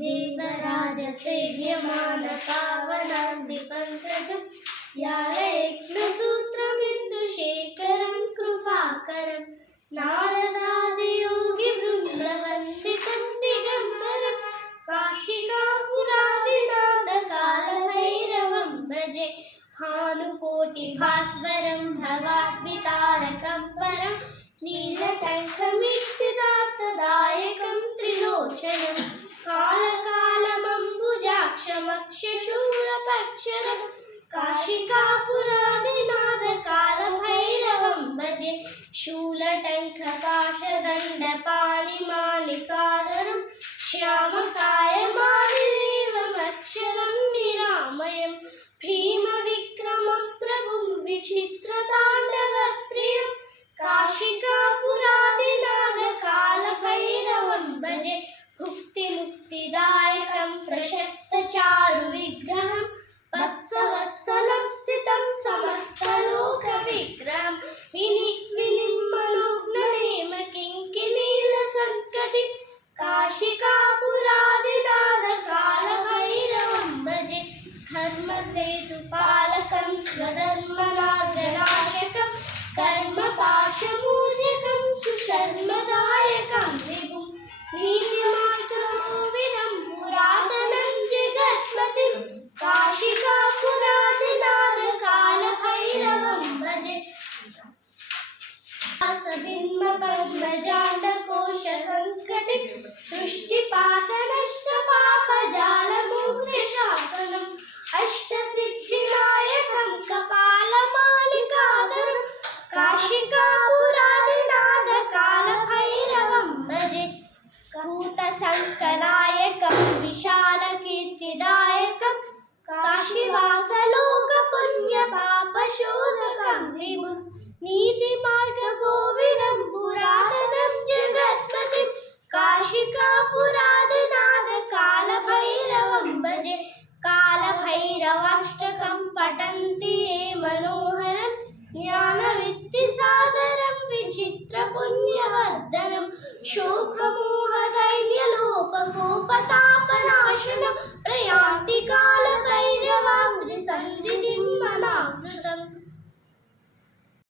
देवराजसेव्यमानपावनाग्निपङ्कजं व्यालयज्ञसूत्रमिन्दुशेखरं कृपाकरं नारदादियोगिवृन्दवन्दितं दिगम्बरं काशिकापुरादिनाथकालभैरवं भजे भानुकोटिभास्वरं भवाद्वितारकं परं नीलकण्ठमीप्सितार्थदायकं त्रिलोचनं कालकालमम्बुजाक्षमक्षशूलपक्षरं काशिकापुरादिनाथकालभैरवं भजे शूलटङ्कपाशदण्डपाणिमालिकाधरं श्यामकायमादिदेवमक्षरं निरामयं भीमविक्रमं प्रभुं विचित्रताण्डवप्रियं काशिकापुरादिनाथकालभैरवं भजे भुक्तिमुक्तिदायकं प्रशस्तचारुविग्रहं वत्सवत्सलं स्थितं समस्तलोकविग्रहं विनिर्मनोज्ञनेमकिङ्किणीलसङ्कटिं काशिकापुरादिनाथकालभैरवं भजे धर्मसेतुपालकं स्वधर्मनाशकं कर्मपाशमोचकं सुशर्मदायकं विभुं नीतिमार्गकोविदं पुरातनं जगत्पतिं काशिकापुरादिनाथकालभैरवं भजे बिम्बपद्मजाण्डकोशसङ्कटिं दृष्टिपातनष्टपापजालमुग्निशासनम् अष्टसिद्धिदायकं कपालमालिकाधरं काशिकापुरादिनाथकालभैरवं भजे भूतसङ्कनायकं विशालकीर्तिदायकं काशीवासलोकपुण्यपापशोधकं विभुं नीतिमार्गकोविदं पुरातनं जगत्पतिं काशिकापुरादिनाथकालभैरवं भजे कालभैरवाष्टकं पठन्ति ये मनोहरं ज्ञानवृत्तिसादरं विचित्रपुण्यवर्धनं शोकमोहदैन्यलोपकोपतापनाशनं प्रयान्ति